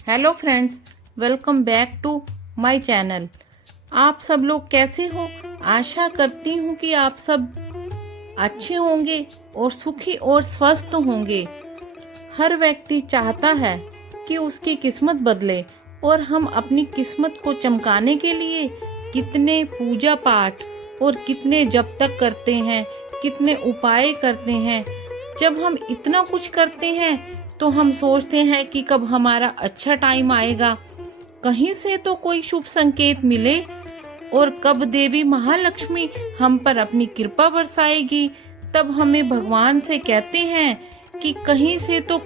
Hello friends, welcome back to my channel. आप सब लोग कैसे हो? आशा करती हूँ कि आप सब अच्छे होंगे और सुखी और स्वस्थ होंगे। हर व्यक्ति चाहता है कि उसकी किस्मत बदले और हम अपनी किस्मत को चमकाने के लिए कितने पूजा पाठ और कितने जप तक करते हैं, कितने उपाय करते हैं। जब हम इतना कुछ करते हैं तो हम सोचते हैं कि कब हमारा अच्छा टाइम आएगा, कहीं से तो कोई शुभ संकेत मिले और कब देवी महालक्ष्मी हम पर अपनी कृपा बरसाएगी। तब हमें भगवान से कहते हैं कि कहीं से तो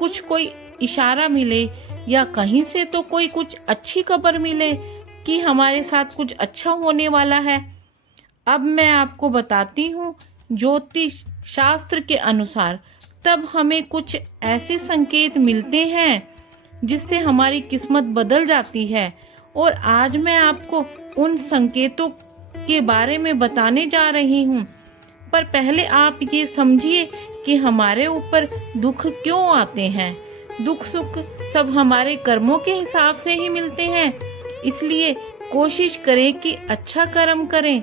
कोई इशारा मिले या कहीं से तो कोई कुछ अच्छी खबर मिले कि हमारे साथ कुछ अच्छा होने वाला है। अब मैं आपको बताती हूँ, ज्योतिष शास्त्र के अनुसार तब हमें कुछ ऐसे संकेत मिलते हैं जिससे हमारी किस्मत बदल जाती है। और आज मैं आपको उन संकेतों के बारे में बताने जा रही हूँ। पर पहले आप ये समझिए कि हमारे ऊपर दुख क्यों आते हैं। दुख सुख सब हमारे कर्मों के हिसाब से ही मिलते हैं, इसलिए कोशिश करें कि अच्छा कर्म करें,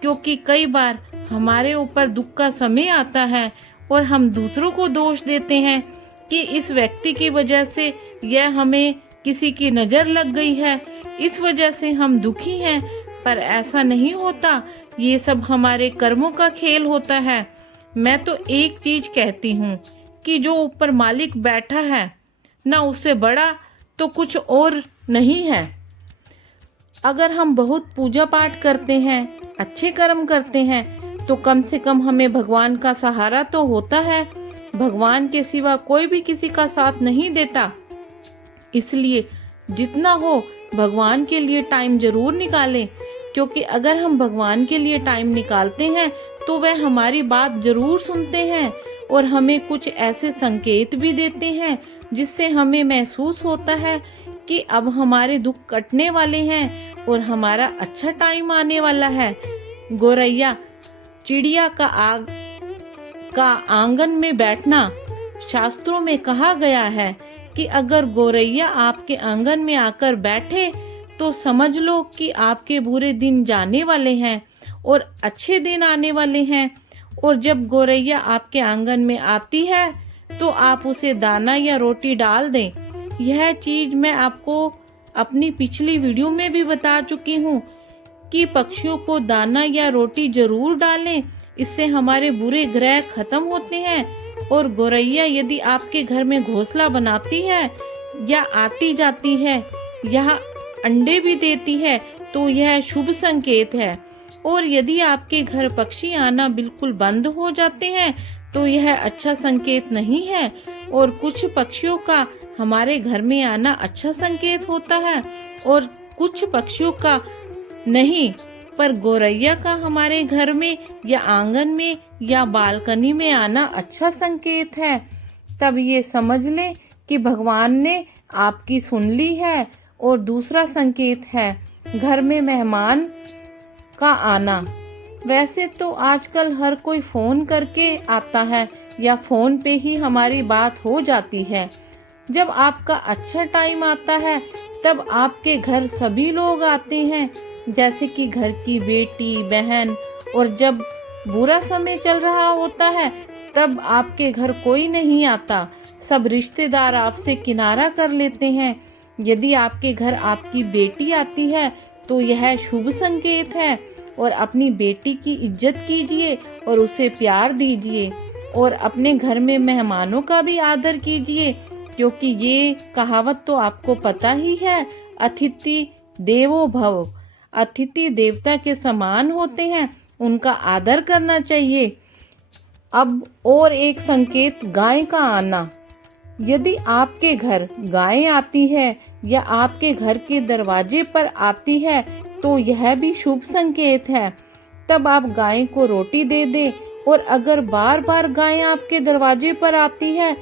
क्योंकि कई बार हमारे ऊपर दुख का समय आता है और हम दूसरों को दोष देते हैं कि इस व्यक्ति की वजह से यह हमें किसी की नज़र लग गई है, इस वजह से हम दुखी हैं। पर ऐसा नहीं होता, ये सब हमारे कर्मों का खेल होता है। मैं तो एक चीज कहती हूँ कि जो ऊपर मालिक बैठा है ना, उससे बड़ा तो कुछ और नहीं है। अगर हम बहुत पूजा पाठ करते हैं, अच्छे कर्म करते हैं, तो कम से कम हमें भगवान का सहारा तो होता है। भगवान के सिवा कोई भी किसी का साथ नहीं देता, इसलिए जितना हो भगवान के लिए टाइम जरूर निकालें, क्योंकि अगर हम भगवान के लिए टाइम निकालते हैं तो वह हमारी बात जरूर सुनते हैं और हमें कुछ ऐसे संकेत भी देते हैं जिससे हमें महसूस होता है कि अब हमारे दुख कटने वाले हैं और हमारा अच्छा टाइम आने वाला है। गोरैया चिड़िया का आंगन में बैठना, शास्त्रों में कहा गया है कि अगर गोरैया आपके आंगन में आकर बैठे तो समझ लो कि आपके बुरे दिन जाने वाले हैं और अच्छे दिन आने वाले हैं। और जब गोरैया आपके आंगन में आती है तो आप उसे दाना या रोटी डाल दें। यह चीज़ मैं आपको अपनी पिछली वीडियो में भी बता चुकी हूँ कि पक्षियों को दाना या रोटी जरूर डालें, इससे हमारे बुरे ग्रह खत्म होते हैं। और गोरैया यदि आपके घर में घोंसला बनाती है या आती जाती है या अंडे भी देती है तो यह शुभ संकेत है। और यदि आपके घर पक्षी आना बिल्कुल बंद हो जाते हैं तो यह अच्छा संकेत नहीं है। और कुछ पक्षियों का हमारे घर में आना अच्छा संकेत होता है और कुछ पक्षियों का नहीं। पर गोरैया का हमारे घर में या आंगन में या बालकनी में आना अच्छा संकेत है। तब ये समझ लें कि भगवान ने आपकी सुन ली है। और दूसरा संकेत है घर में मेहमान का आना। वैसे तो आजकल हर कोई फ़ोन करके आता है या फ़ोन पे ही हमारी बात हो जाती है। जब आपका अच्छा टाइम आता है तब आपके घर सभी लोग आते हैं, जैसे कि घर की बेटी बहन। और जब बुरा समय चल रहा होता है तब आपके घर कोई नहीं आता, सब रिश्तेदार आपसे किनारा कर लेते हैं। यदि आपके घर आपकी बेटी आती है तो यह शुभ संकेत है। और अपनी बेटी की इज्जत कीजिए और उसे प्यार दीजिए और अपने घर में मेहमानों का भी आदर कीजिए, क्योंकि ये कहावत तो आपको पता ही है, अतिथि देवो भव। अतिथि देवता के समान होते हैं, उनका आदर करना चाहिए। अब और एक संकेत, गाय का आना। यदि आपके घर गाय आती है या आपके घर के दरवाजे पर आती है तो यह भी शुभ संकेत है। तब आप गाय को रोटी दे दें। और अगर बार बार गाय आपके दरवाजे पर आती है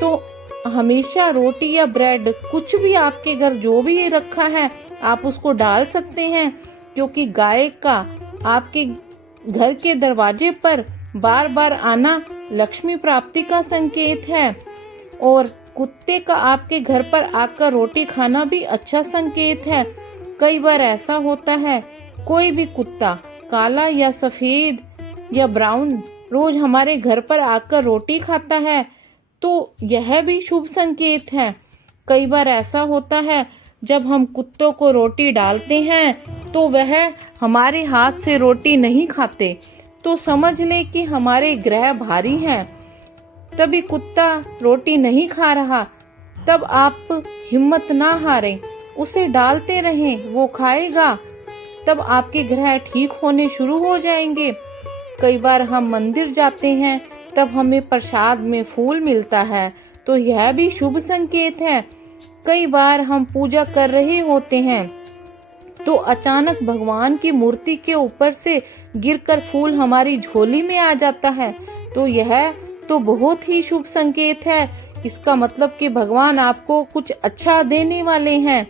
तो हमेशा रोटी या ब्रेड, कुछ भी आपके घर जो भी रखा है आप उसको डाल सकते हैं, क्योंकि गाय का आपके घर के दरवाजे पर बार बार आना लक्ष्मी प्राप्ति का संकेत है। और कुत्ते का आपके घर पर आकर रोटी खाना भी अच्छा संकेत है। कई बार ऐसा होता है, कोई भी कुत्ता काला या सफेद या ब्राउन रोज हमारे घर पर आकर रोटी खाता है, तो यह भी शुभ संकेत है। कई बार ऐसा होता है, जब हम कुत्तों को रोटी डालते हैं तो वह हमारे हाथ से रोटी नहीं खाते, तो समझ लें कि हमारे ग्रह भारी हैं। तभी कुत्ता रोटी नहीं खा रहा, तब आप हिम्मत ना हारें, उसे डालते रहें, वो खाएगा, तब आपके ग्रह ठीक होने शुरू हो जाएंगे। कई बार हम मंदिर जाते हैं, तब हमें प्रसाद में फूल मिलता है, तो यह भी शुभ संकेत है। कई बार हम पूजा कर रहे होते हैं, तो अचानक भगवान की मूर्ति के ऊपर से गिरकर फूल हमारी झोली में आ जाता है, तो यह तो बहुत ही शुभ संकेत है। इसका मतलब कि भगवान आपको कुछ अच्छा देने वाले हैं।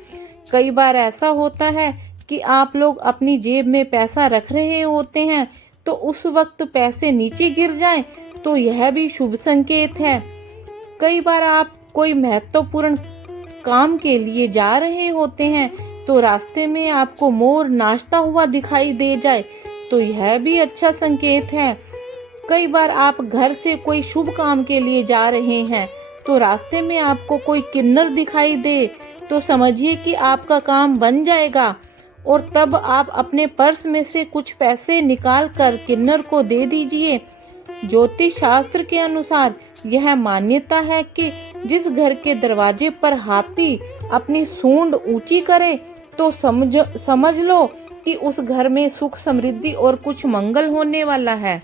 कई बार ऐसा होता है कि आप लोग अपनी जेब में पैसा रख रहे होते हैं, तो उस वक्त पैसे नीचे गिर जाएं, तो यह भी शुभ संकेत है। कई बार आप कोई महत्वपूर्ण काम के लिए जा रहे होते हैं, तो रास्ते में आपको मोर नाचता हुआ दिखाई दे जाए, तो यह भी अच्छा संकेत है। कई बार आप घर से कोई शुभ काम के लिए जा रहे हैं, तो रास्ते में आपको कोई किन्नर दिखाई दे, तो समझिए कि आपका काम बन जाएगा, और तब आप अपने पर्स में से कुछ पैसे निकाल कर किन्नर को दे दीजिए। ज्योतिष शास्त्र के अनुसार यह मान्यता है कि जिस घर के दरवाजे पर हाथी अपनी सूंड ऊंची करे, तो समझ लो कि उस घर में सुख समृद्धि और कुछ मंगल होने वाला है।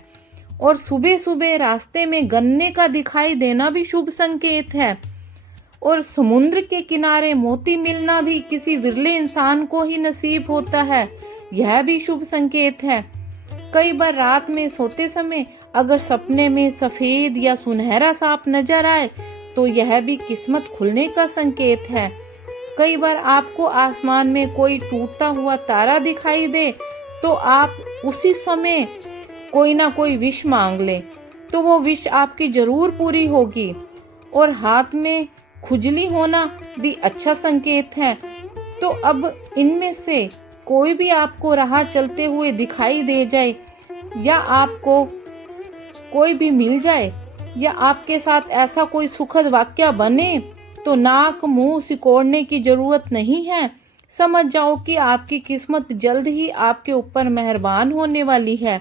और सुबह सुबह रास्ते में गन्ने का दिखाई देना भी शुभ संकेत है। और समुद्र के किनारे मोती मिलना भी किसी विरले इंसान को ही नसीब होता है, यह भी शुभ संकेत है। कई बार रात में सोते समय अगर सपने में सफेद या सुनहरा सांप नजर आए, तो यह भी किस्मत खुलने का संकेत है। कई बार आपको आसमान में कोई टूटता हुआ तारा दिखाई दे, तो आप उसी समय कोई ना कोई विश मांग लें, तो वो विश आपकी जरूर पूरी होगी। और हाथ में खुजली होना भी अच्छा संकेत है। तो अब इनमें से कोई भी आपको राह चलते हुए दिखाई दे जाए, या आपको कोई भी मिल जाए, या आपके साथ ऐसा कोई सुखद वाकया बने, तो नाक मुंह सिकोड़ने की जरूरत नहीं है। समझ जाओ कि आपकी किस्मत जल्द ही आपके ऊपर मेहरबान होने वाली है।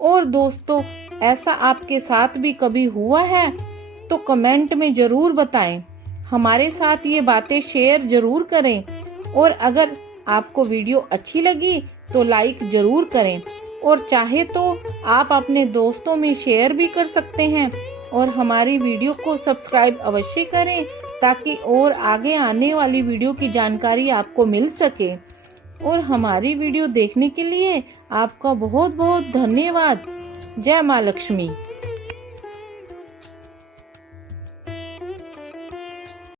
और दोस्तों, ऐसा आपके साथ भी कभी हुआ है? तो कमेंट में ज़रूर बताएं। हमारे साथ ये बातें शेयर ज़रूर करें। और अगर आपको वीडियो अच्छी लगी तो लाइक ज़रूर करें, और चाहे तो आप अपने दोस्तों में शेयर भी कर सकते हैं। और हमारी वीडियो को सब्सक्राइब अवश्य करें, ताकि और आगे आने वाली वीडियो की जानकारी आपको मिल सके। और हमारी वीडियो देखने के लिए आपका बहुत बहुत धन्यवाद। जय माँ लक्ष्मी।